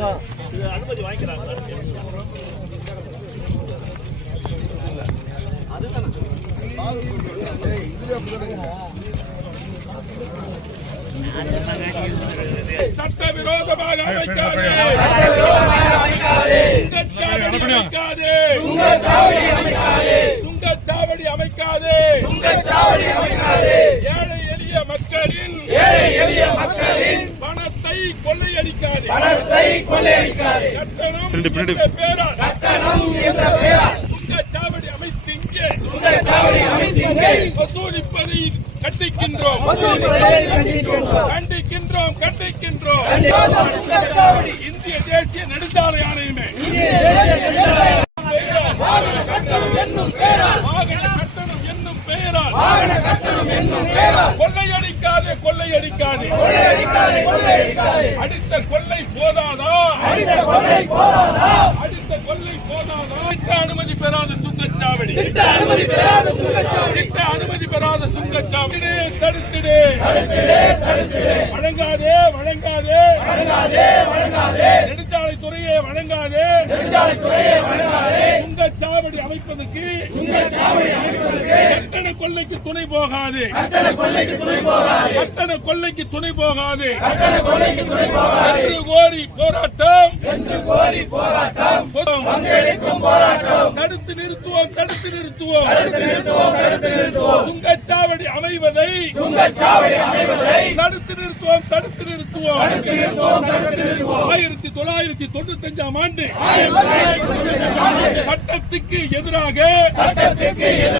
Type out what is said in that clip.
அனுமதி வாங்கிக்கிறாங்க. சட்டவிரோதமாக அமைக்காதே, சுங்கச்சாவடி அமைக்காதே, ஏழை எளிய மக்களின் பணத்தை கொள்ளையடிக்காதே, கட்டணம் என்ற பெயரால் சுங்கச்சாவடி அமைத்து இங்கே வசூலிப்பதை கண்டிக்கின்றோம். இந்திய தேசிய நெடுஞ்சாலை ஆணையமே வாகன கட்டணம் என்னும் பெயரால் கொள்ளையடிக்காதே. அடித்த கொள்ளை போதாதா? அனுமதி பெறாத சுங்கச்சாவடி, அனுமதி பெறாத சுங்கச்சாவடி தடுத்திடு. வழங்காதே நெடுஞ்சாலை துறையை வழங்காதே. சுங்கச்சாவடி அமைப்பதற்கு கட்டண கொள்ளைக்கு துணை போகாது. என்று கோரி போராட்டம் தடுத்து நிறுத்துவோம். சுங்கச்சாவடி அமைவதை தடுத்து நிறுத்துவோம். 1995 ஆண்டு சட்டத்துக்கு எதிராக